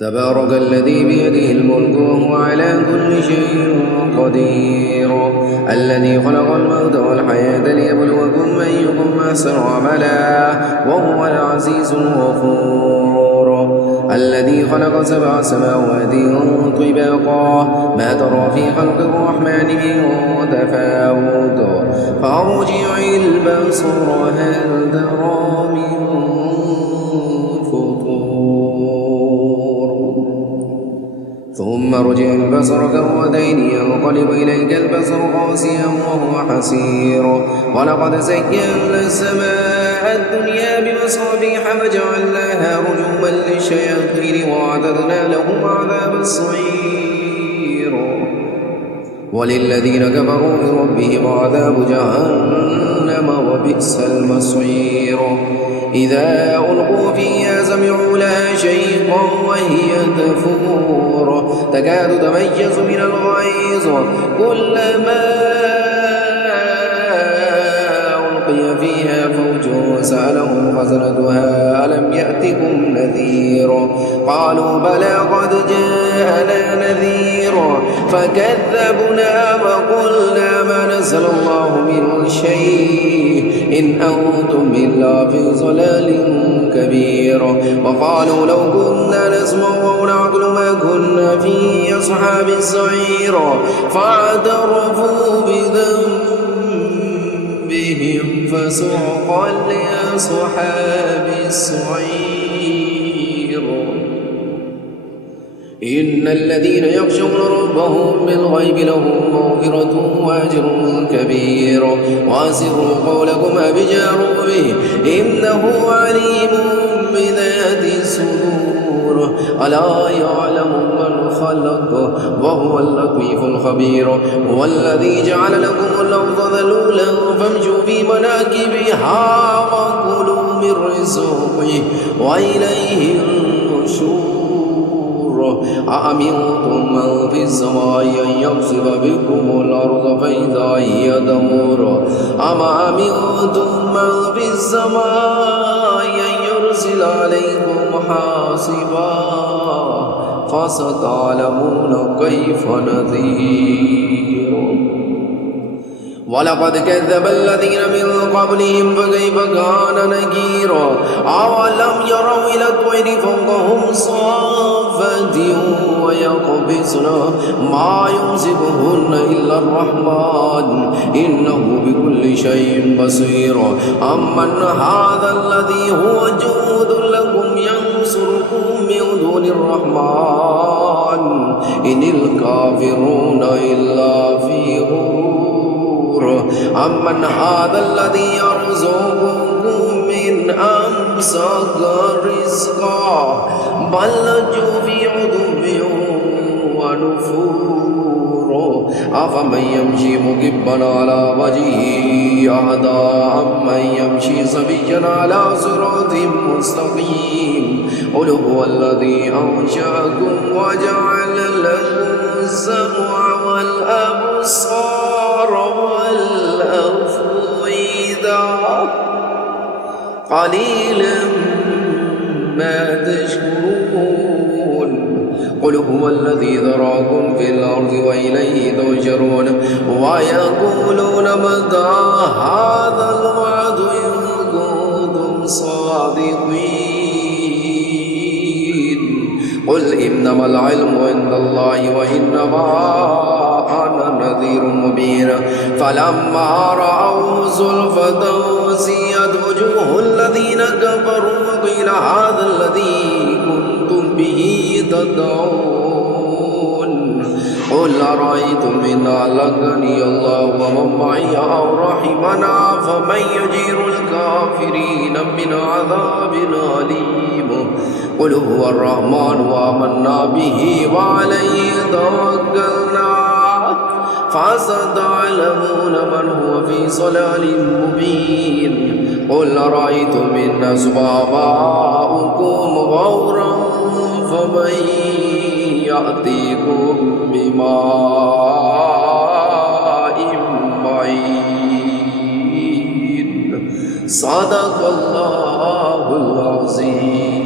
تبارك الذي بيده الملك وهو على كل شيء قدير الذي خلق الموت والحياة ليبلوكم أيكم أحسن عملا وهو العزيز الغفور الذي خلق 7 سماوات طباقا ما ترى في خلق الرحمن من تفاوت فارجع البصر هل ترى من ثم رجع البصر كرتين ينقلب إليك البصر خاسئا وهو حسير ولقد زينا السماء الدنيا بمصابيح وجعلناها رجوما للشياطين وأعتدنا لهم عذاب السعير وللذين كفروا بربهم عذاب جهنم وبئس المصير إذا ألقوا فيها سمعوا لها شيقا وهي تفور تكاد تميز من الغيظ كلما ألقي فيها فوج سألهم خزنتها ألم يأتكم نذير قالوا بلى قد جاءنا نذير فكذبنا وقلنا ما نزل الله من شيء إن أنتم إلا في ضلال كبير وقالوا لو كنا نسمع أو نعقل ما كنا في أصحاب السعير فاعترفوا بذنبهم فسحقا لأصحاب السعير إن الذين يخشون ربهم بالغيب لهم مغفرة وأجر كبير وأسروا قولكم أو اجهروا به إنه عليم بذات الصدور ألا يعلم من خلق وهو اللطيف الخبير هو الذي جعل لكم الأرض ذلولا فامشوا في مناكبها وكلوا من رزقه وإليه النشور أأمنتم من في السماء أن يخسف بكم الأرض فإذا هي تمور أم أمنتم من في السماء أن يرسل عليكم حاصبا فستعلمون كيف نذير ولقد كذب الذين من قبلهم فكيف كان نكير أولم يروا إلى الطير فوقهم صافات ويقبضن ما يمسكهن إلا الرحمن إنه بكل شيء بصير أمن هذا الذي هو جند لكم ينصركم من دون الرحمن إن الكافرون إلا في غرور أمن هذا الذي يرزقكم من أمسك رزقا بل لجوا في عتو ونفور أفمن يمشي مكبا على وجهه أهدى أمن يمشي سويا على صراط مستقيم قل هو الذي أنشأكم وجعل لكم السمع والأبصار والأفئدة قليلا ما تشكرون قل هو الذي ذراكم في الأرض وإليه تحشرون ويقولون متى هذا الوعد إن كنتم صادقين قل إنما العلم عند الله وإنما أنا نذير مبين فلما رأوا زلفة سيئت وجوه الذين كفروا وقيل هذا الذي كنتم به تدعون قل أرأيتم إن أهلكني الله ومن معي أو رحمنا فمن يجير الكافرين من عذاب أليم قل هو الرحمن وآمنا به وعليه توكلنا فستعلمون من هو في ضلال مبين قل أرأيتم إن أصبح ماؤكم غورا فمن يأتيكم بماء معين صدق الله العظيم.